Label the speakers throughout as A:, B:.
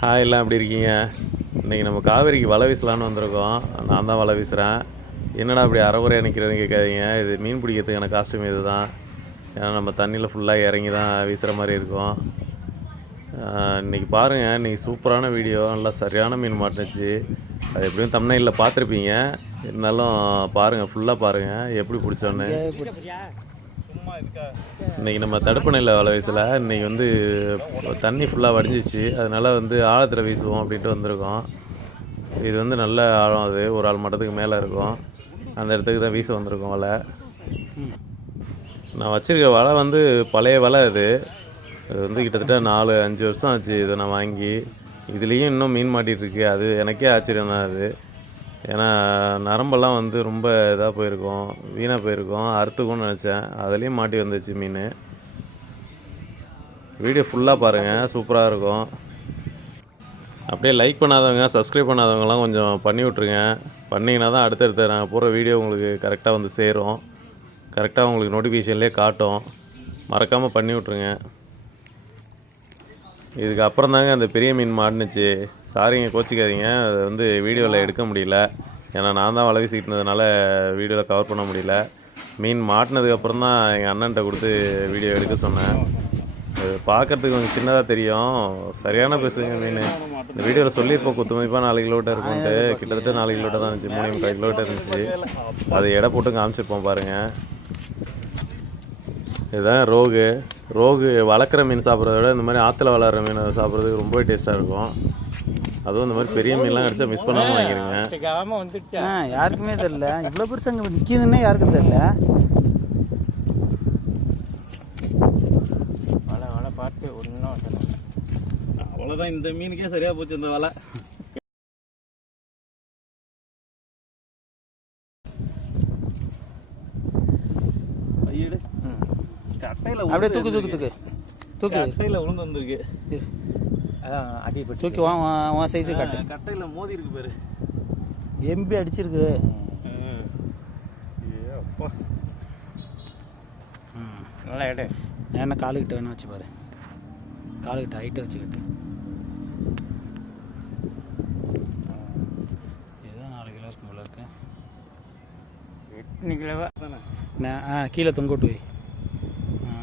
A: Hi எல்லாம் எப்படி இருக்கீங்க? இன்றைக்கி நம்ம காவேரிக்கு வலை வீசலான்னு வந்திருக்கோம். நான் தான் வலை வீசுகிறேன் என்னடா அப்படி அறகுறையாக நிற்கிறேன்னு கேட்காதீங்க. இது மீன் பிடிக்கிறதுக்கான காஸ்ட்யூம் இது தான் ஏன்னா நம்ம தண்ணியில் ஃபுல்லாக இறங்கி தான் வீசுகிற மாதிரி இருக்கும். இன்றைக்கி இன்னைக்கு பாருங்கள் இன்றைக்கி சூப்பரான வீடியோ நல்லா சரியான மீன் மாட்டுச்சு. அது எப்படியும் தமிழ்நாட்டில் பார்த்துருப்பீங்க. இருந்தாலும் பாருங்கள் ஃபுல்லாக பாருங்கள் எப்படி பிடிச்சோன்னு. இன்றைக்கி நம்ம தடுப்பணையில் வலை வீசல இன்றைக்கி வந்து தண்ணி ஃபுல்லாக வடிஞ்சிச்சு. அதனால் வந்து ஆழத்தில் வீசுவோம் அப்படின்ட்டு வந்திருக்கோம். இது வந்து நல்ல ஆழம் அது. ஒரு ஆள் மட்டத்துக்கு மேலே இருக்கும். அந்த இடத்துக்கு தான் வீச வந்திருக்கோம் வலை. நான் வச்சுருக்க வலை வந்து பழைய வலை இது அது வந்து கிட்டத்தட்ட நாலு அஞ்சு வருஷம் ஆச்சு இதை நான் வாங்கி. இதுலேயும் இன்னும் மீன் மாட்டிகிட்ருக்கு அது எனக்கே ஆச்சரியம் தான் அது. ஏன்னா நரம்பெல்லாம் வந்து ரொம்ப இதாக போயிருக்கும். வீணாக போயிருக்கும். அறுத்துக்கும்னு நினச்சேன். அதுலேயும் மாட்டி வந்துச்சு மீன். வீடியோ ஃபுல்லாக பாருங்கள் சூப்பராக இருக்கும். அப்படியே லைக் பண்ணாதவங்க சப்ஸ்கிரைப் பண்ணாதவங்கலாம் கொஞ்சம் பண்ணி விட்ருங்க பண்ணிங்கன்னா தான் அடுத்தடுத்த நாங்கள் போகிற வீடியோ உங்களுக்கு கரெக்டாக வந்து சேரும். கரெக்டாக உங்களுக்கு நோட்டிஃபிகேஷன்லேயே காட்டும். மறக்காமல் பண்ணி விட்ருங்க இதுக்கப்புறம் தாங்க அந்த பெரிய மீன் மாட்டுனுச்சு. சாரிங்க கோச்சிக்காதீங்க. அதை வந்து வீடியோவில் எடுக்க முடியல. ஏன்னா நான் தான் வலை வீசிக்கிட்டு இருந்ததுனால வீடியோவில் கவர் பண்ண முடியல. மீன் மாட்டினதுக்கப்புறம் தான் எங்கள் அண்ணன்ட்ட கொடுத்து வீடியோ எடுக்க சொன்னேன். அது பார்க்கறதுக்கு கொஞ்சம் சின்னதாக தெரியும். சரியான பேசுங்க மீன். இந்த வீடியோவில் சொல்லியிருப்போம் குத்துமதிப்பாக நாலு கிலோமீட்டர் இருக்கும்ட்டு. கிட்டத்தட்ட நாலு கிலோமீட்டர் தான் இருந்துச்சு. மூணு முக்கால் கிலோமீட்டர் இருந்துச்சு. அதை எடை போட்டு காமிச்சிருப்போம் பாருங்கள் இதுதான் ரோகு. ரோகு வளர்க்குற மீன் சாப்பிட்றத விட இந்த மாதிரி ஆற்றுல வளர்கிற மீன் சாப்பிட்றதுக்கு ரொம்பவே டேஸ்ட்டாக இருக்கும். அதுவும் இந்த மாதிரி பெரிய மீன்லாம் கிடச்சா மிஸ் பண்ணாமல்
B: வந்துட்டேன்.
C: ஆ யாருக்குமே தெரியல. இவ்வளோ பெருசு அங்கே நிற்கிதுன்னே யாருக்கும் தெரியல.
B: வலை வலை பார்த்து ஒன்றும்
A: அவ்வளோதான் இந்த மீனுக்கே சரியாக போச்சு இந்த வலை.
C: அப்படியே தூக்கு தூக்கு தூக்கு. தூக்கு.
A: கட்டையில் உளுந்து வந்திருக்கு.
B: அதான் அடிப்பட்டு
C: தூக்கி வா வா- உன் சைஸு காட்டு.
A: கட்டையில் மோதி இருக்கு பாரு.
C: எம்பி அடிச்சிருக்கு.
B: நல்லா எடு.
C: என்ன காலுக்கிட்ட வேணா வச்சு பாரு. காலுக்கிட்ட ஹைட்டை வச்சுக்கிட்டு. நான் ஆ கீழே தொங்க விட்டு வை ஆ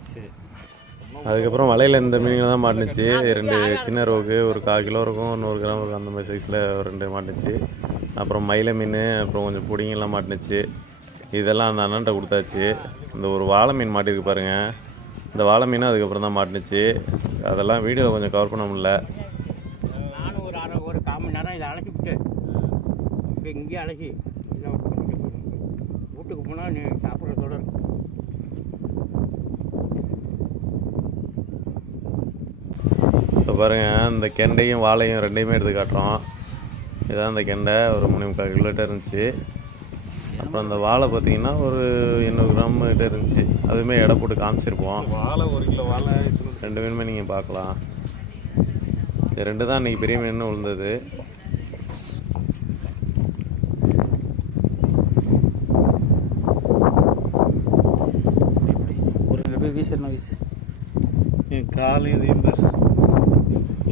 C: சரி
A: அதுக்கப்புறம் வலையில் இந்த மீன்கள் தான் மாட்டுனுச்சு. ரெண்டு சின்ன ரோகு ஒரு கால் கிலோ இருக்கும் நூறு கிராம் இருக்கும். அந்த மாதிரி சைஸில் ரெண்டு மாட்டுனுச்சு. அப்புறம் மயில மீன் அப்புறம் கொஞ்சம் பிடிங்கெல்லாம் மாட்டுனுச்சு. இதெல்லாம் அந்த அண்ணன்ட்ட கொடுத்தாச்சு. இந்த ஒரு வாழை மீன் மாட்டிருக்கு பாருங்க. இந்த வாழை மீன் அதுக்கப்புறம் தான் மாட்டுனுச்சு. அதெல்லாம் வீடியோவில் கொஞ்சம் கவர் பண்ண முடில
B: நானும் ஒரு அரை ஒரு கால் மணி நேரம் இதை அழைச்சி விட்டு இப்போ இங்கேயே அழைச்சி வீட்டுக்கு போனால் நீ சாப்பிட்றதோட
A: பாருங்கள் இந்த கெண்டையும் வாழையும் ரெண்டையுமே எடுத்து காட்டுறோம். இதான் இந்த கெண்டை ஒரு மூணு முக்கால் கிலோமீட்டர் இருந்துச்சு. அப்புறம் இந்த வாழை பார்த்தீங்கன்னா ஒரு எண்ணூறு கிராம் கிட்ட இருந்துச்சு. அதுவுமே எடை போட்டு காமிச்சிருப்போம். வாழை ஒரு கிலோ வாழை ரெண்டு மீனுமே நீங்கள் பார்க்கலாம் இது ரெண்டு தான் இன்றைக்கி பெரிய மீன் விழுந்தது
C: வீசுறேன்னா வீசு
A: என் காலையும் இதையும் பேர்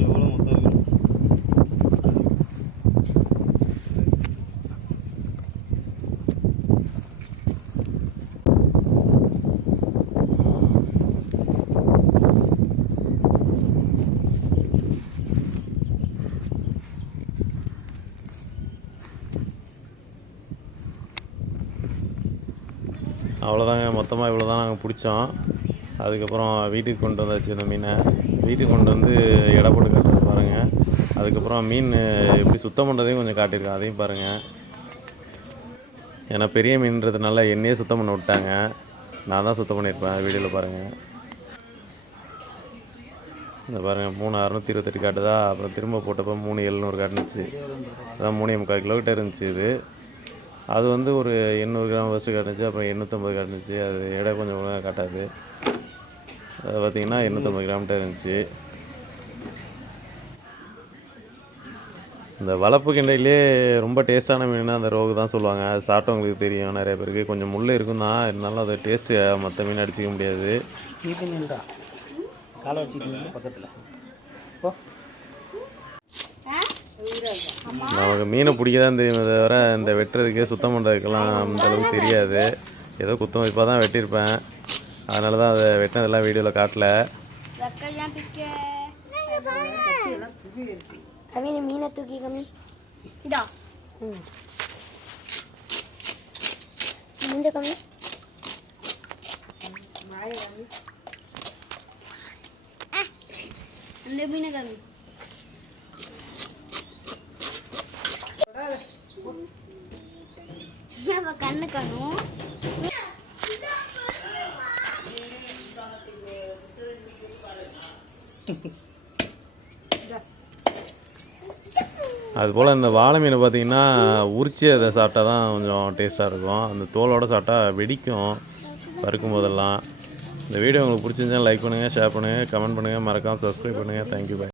A: எவ்வளோ மொத்தம் இருக்கு அவ்வளோதாங்க. மொத்தமாக இவ்வளோ தான் நாங்கள் பிடிச்சோம். அதுக்கப்புறம் வீட்டுக்கு கொண்டு வந்தாச்சு இந்த மீனை. வீட்டுக்கு கொண்டு வந்து எடை போட்டு காட்டுறது பாருங்கள் அதுக்கப்புறம் மீன் எப்படி சுத்தம் பண்ணுறதையும் கொஞ்சம் காட்டியிருக்கேன் அதையும் பாருங்கள் ஏன்னா பெரிய மீன்றதுனால என்னையே சுத்தம் பண்ண விட்டாங்க. நான் தான் சுத்தம் பண்ணியிருப்பேன் வீடியோவில் பாருங்கள் இந்த பாருங்கள் மூணு அறநூற்றி இருபத்தெட்டு காட்டுதா. அப்புறம் திரும்ப போட்டப்போ மூணு எழுநூறு காட்டுனுச்சு. அதான் மூணே முக்கால் கிலோமீட்டர் இருந்துச்சு இது. அது வந்து ஒரு எண்ணூறு கிராம் ஃபஸ்ட்டு காட்டுச்சு அப்புறம் எண்ணூற்றம்பது காட்டுச்சு. அது எடை கொஞ்சம் ஒழுங்காக காட்டாது. அது பார்த்திங்கன்னா எண்ணூற்றம்பது கிராம்கிட்ட இருந்துச்சு. இந்த வளர்ப்பு கிண்டையிலே ரொம்ப டேஸ்ட்டான மீன்னா அந்த ரோகு தான் சொல்லுவாங்க. அது சாப்பிட்டவங்களுக்கு தெரியும் நிறைய பேருக்கு. கொஞ்சம் முள் இருக்கும் தான். இருந்தாலும் அது டேஸ்ட்டு மற்ற மீன் அடிச்சிக்க முடியாது.
C: காலை வச்சுக்கிட்டு பக்கத்தில். ஓ
A: நமக்கு மீனை பிடிக்க தான் தெரியுமே தவிர இந்த வெட்டுறதுக்கு சுத்தம் பண்ணுறதுக்கெல்லாம் அந்த அளவுக்கு தெரியாது. ஏதோ குத்தம் வைப்பாக தான் வெட்டியிருப்பேன். அதனால தான் அதை வெட்டினதெல்லாம் வீடியோவில் காட்டல.
D: மீனை தூக்கி கம்மி. இதா. கம்மி. அந்த மீனை கம்மி. நம்ம கண்ணு காணும்.
A: அதுபோல் இந்த வாழை மீனை பார்த்தீங்கன்னா உரிச்சு அதை சாப்பிட்டா தான் கொஞ்சம் டேஸ்ட்டாக இருக்கும். அந்த தோலோடு சாப்பிட்டா வெடிக்கும் பறக்கும் போதெல்லாம். இந்த வீடியோ உங்களுக்கு பிடிச்சிருந்தா லைக் பண்ணுங்கள் ஷேர் பண்ணுங்கள் கமெண்ட் பண்ணுங்கள் மறக்காமல் சப்ஸ்கிரைப் பண்ணுங்கள் தேங்க்யூ பை